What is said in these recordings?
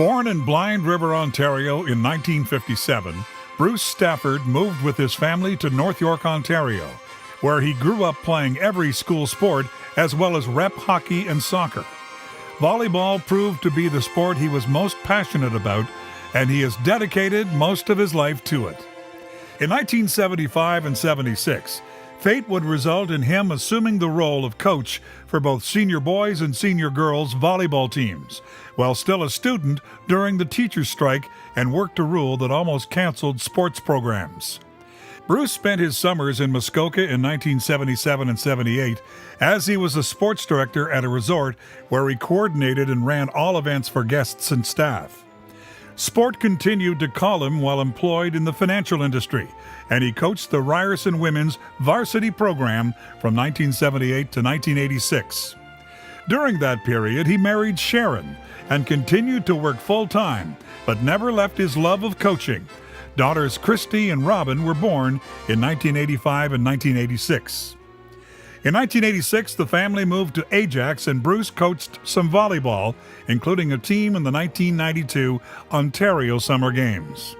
Born in Blind River, Ontario in 1957, Bruce Stafford moved with his family to North York, Ontario, where he grew up playing every school sport as well as rep hockey and soccer. Volleyball proved to be the sport he was most passionate about, and he has dedicated most of his life to it. In 1975 and 76, fate would result in him assuming the role of coach for both senior boys and senior girls volleyball teams, while still a student during the teacher's strike and worked a rule that almost canceled sports programs. Bruce spent his summers in Muskoka in 1977 and 78 as he was a sports director at a resort where he coordinated and ran all events for guests and staff. Sport continued to call him while employed in the financial industry, and he coached the Ryerson women's varsity program from 1978 to 1986. During that period, he married Sharon and continued to work full-time, but never left his love of coaching. Daughters Christy and Robin were born in 1985 and 1986. In 1986, the family moved to Ajax and Bruce coached some volleyball, including a team in the 1992 Ontario Summer Games.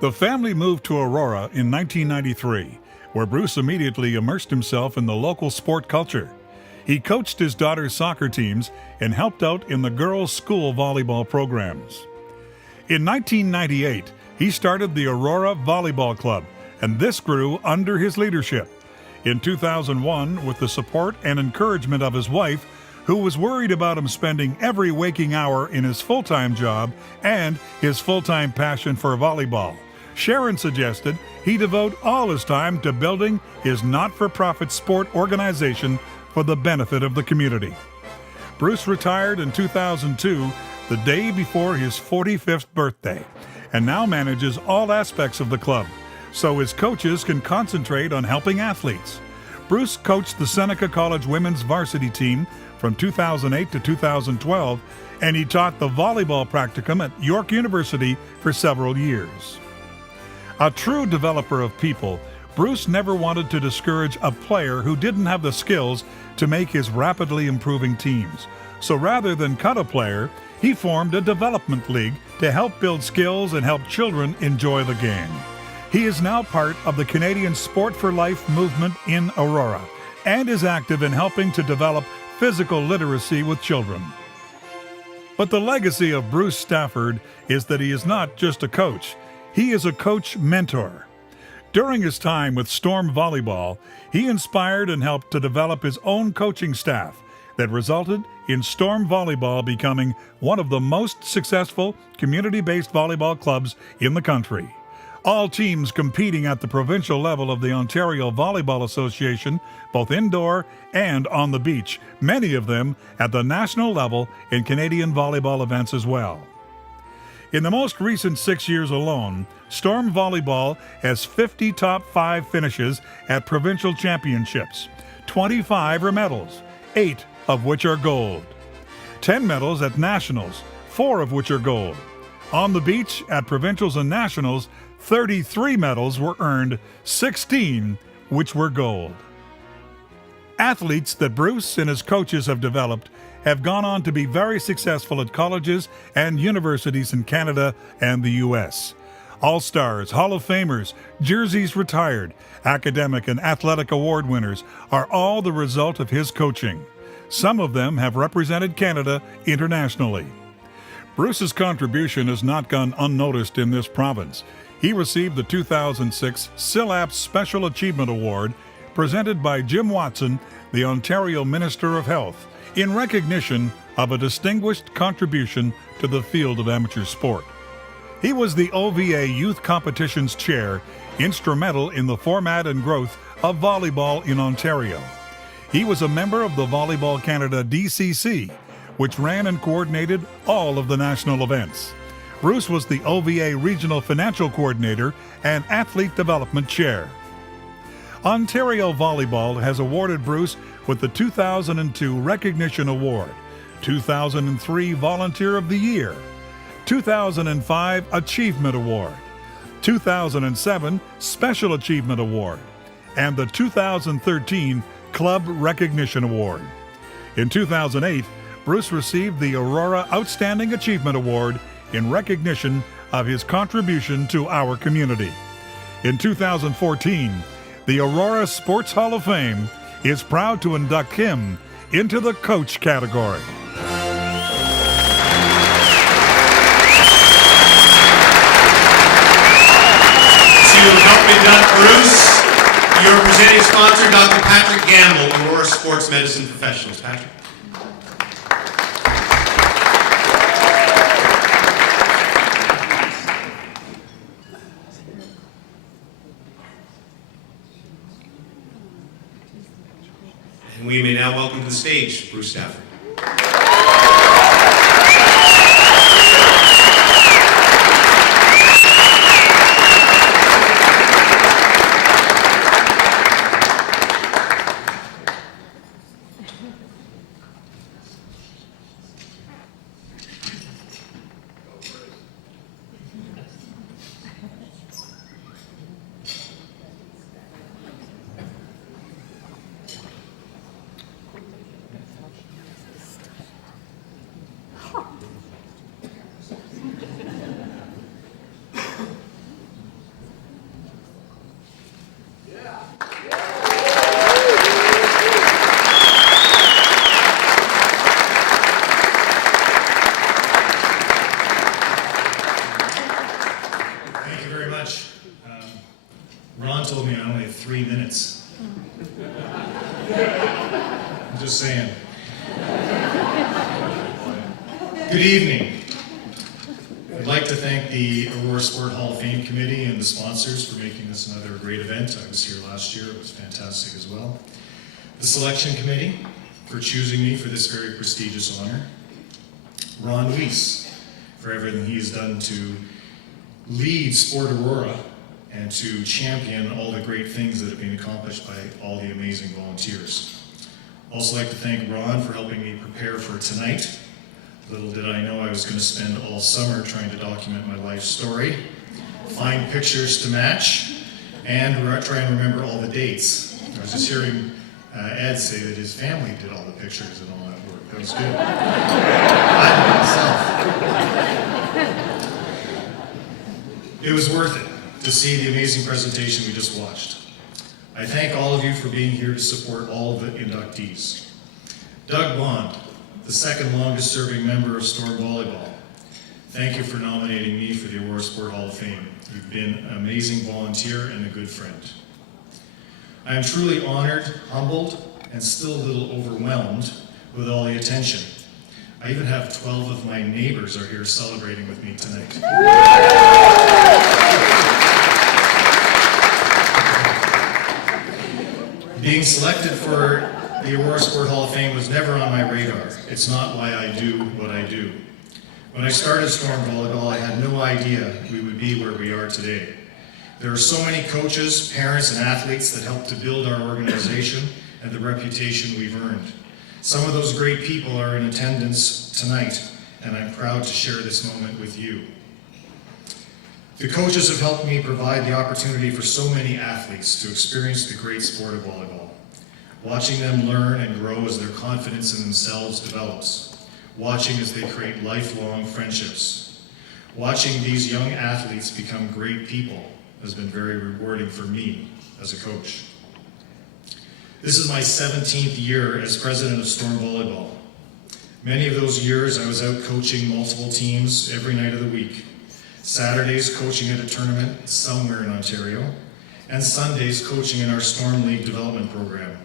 The family moved to Aurora in 1993, where Bruce immediately immersed himself in the local sport culture. He coached his daughter's soccer teams and helped out in the girls' school volleyball programs. In 1998, he started the Aurora Volleyball Club, and this grew under his leadership. In 2001, with the support and encouragement of his wife, who was worried about him spending every waking hour in his full-time job and his full-time passion for volleyball, Sharon suggested he devote all his time to building his not-for-profit sport organization for the benefit of the community. Bruce retired in 2002, the day before his 45th birthday, and now manages all aspects of the club, so his coaches can concentrate on helping athletes. Bruce coached the Seneca College women's varsity team from 2008 to 2012, and he taught the volleyball practicum at York University for several years. A true developer of people, Bruce never wanted to discourage a player who didn't have the skills to make his rapidly improving teams. So rather than cut a player, he formed a development league to help build skills and help children enjoy the game. He is now part of the Canadian Sport for Life movement in Aurora and is active in helping to develop physical literacy with children. But the legacy of Bruce Stafford is that he is not just a coach, he is a coach mentor. During his time with Storm Volleyball, he inspired and helped to develop his own coaching staff that resulted in Storm Volleyball becoming one of the most successful community-based volleyball clubs in the country. All teams competing at the provincial level of the Ontario Volleyball Association, both indoor and on the beach, many of them at the national level in Canadian volleyball events as well. In the most recent 6 years alone, Storm Volleyball has 50 top 5 finishes at provincial championships. 25 are medals, 8 of which are gold. 10 medals at nationals, 4 of which are gold. On the beach at provincials and nationals, 33 medals were earned, 16 which were gold. Athletes that Bruce and his coaches have developed have gone on to be very successful at colleges and universities in Canada and the U.S. All-Stars, Hall of Famers, jerseys retired, academic and athletic award winners are all the result of his coaching. Some of them have represented Canada internationally. Bruce's contribution has not gone unnoticed in this province. He received the 2006 SILAP Special Achievement Award presented by Jim Watson, the Ontario Minister of Health, in recognition of a distinguished contribution to the field of amateur sport. He was the OVA Youth Competitions Chair, instrumental in the format and growth of volleyball in Ontario. He was a member of the Volleyball Canada DCC, which ran and coordinated all of the national events. Bruce was the OVA Regional Financial Coordinator and Athlete Development Chair. Ontario Volleyball has awarded Bruce with the 2002 Recognition Award, 2003 Volunteer of the Year, 2005 Achievement Award, 2007 Special Achievement Award, and the 2013 Club Recognition Award. In 2008, Bruce received the Aurora Outstanding Achievement Award in recognition of his contribution to our community. In 2014, the Aurora Sports Hall of Fame is proud to induct him into the coach category. To help induct Bruce, your presenting sponsor, Dr. Patrick Gamble, Aurora Sports Medicine Professionals. Patrick. And we may now welcome to the stage Bruce Stafford. Ron told me I only have 3 minutes. I'm just saying. Good evening. I'd like to thank the Aurora Sport Hall of Fame Committee and the sponsors for making this another great event. I was here last year, it was fantastic as well. The Selection Committee for choosing me for this very prestigious honor. Ron Weiss for everything he has done to lead Sport Aurora and to champion all the great things that have been accomplished by all the amazing volunteers. Also like to thank Ron for helping me prepare for tonight. Little did I know I was going to spend all summer trying to document my life story, find pictures to match, and try and remember all the dates. I was just hearing Ed say that his family did all the pictures and all that work. That was good. I did myself. It was worth it to see the amazing presentation we just watched. I thank all of you for being here to support all of the inductees. Doug Bond, the second longest serving member of Storm Volleyball. Thank you for nominating me for the Aurora Sport Hall of Fame. You've been an amazing volunteer and a good friend. I am truly honored, humbled, and still a little overwhelmed with all the attention. I even have 12 of my neighbors are here celebrating with me tonight. Being selected for the Aurora Sport Hall of Fame was never on my radar. It's not why I do what I do. When I started Storm Volleyball, I had no idea we would be where we are today. There are so many coaches, parents, and athletes that helped to build our organization and the reputation we've earned. Some of those great people are in attendance tonight, and I'm proud to share this moment with you. The coaches have helped me provide the opportunity for so many athletes to experience the great sport of volleyball. Watching them learn and grow as their confidence in themselves develops. Watching as they create lifelong friendships. Watching these young athletes become great people has been very rewarding for me as a coach. This is my 17th year as president of Storm Volleyball. Many of those years I was out coaching multiple teams every night of the week. Saturdays coaching at a tournament somewhere in Ontario, and Sundays coaching in our Storm League development program.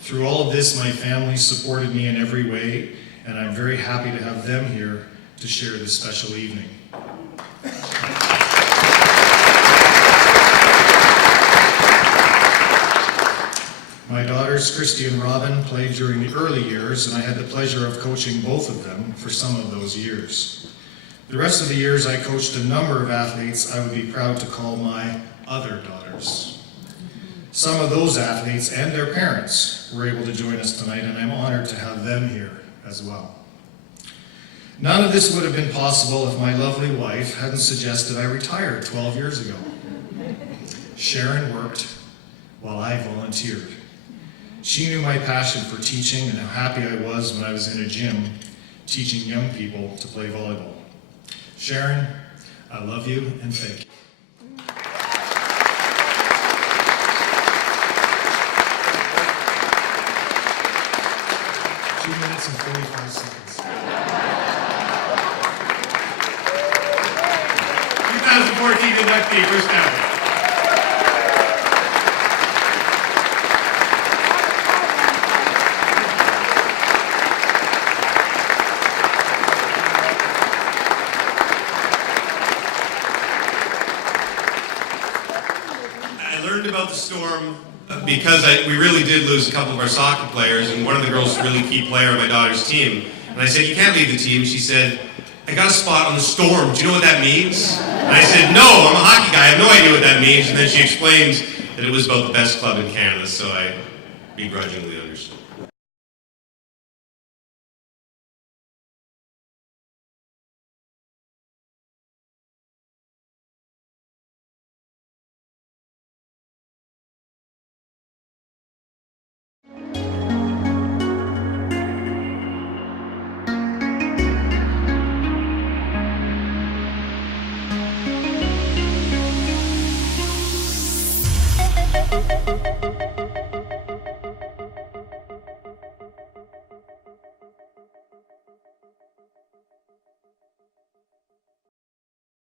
Through all of this, my family supported me in every way, and I'm very happy to have them here to share this special evening. My daughters, Christy and Robin, played during the early years, and I had the pleasure of coaching both of them for some of those years. The rest of the years I coached a number of athletes I would be proud to call my other daughters. Some of those athletes and their parents were able to join us tonight, and I'm honored to have them here as well. None of this would have been possible if my lovely wife hadn't suggested I retire 12 years ago. Sharon worked while I volunteered. She knew my passion for teaching and how happy I was when I was in a gym teaching young people to play volleyball. Sharon, I love you and thank you. 2 minutes and 45 seconds. 2014 inductee, Bruce Stafford. I learned about the Storm because we really did lose a couple of our soccer players, and one of the girls was a really key player on my daughter's team. And I said, "You can't leave the team." She said, "I got a spot on the Storm. Do you know what that means?" And I said, "No, I'm a hockey guy. I have no idea what that means." And then she explained that it was about the best club in Canada, so I begrudgingly understood.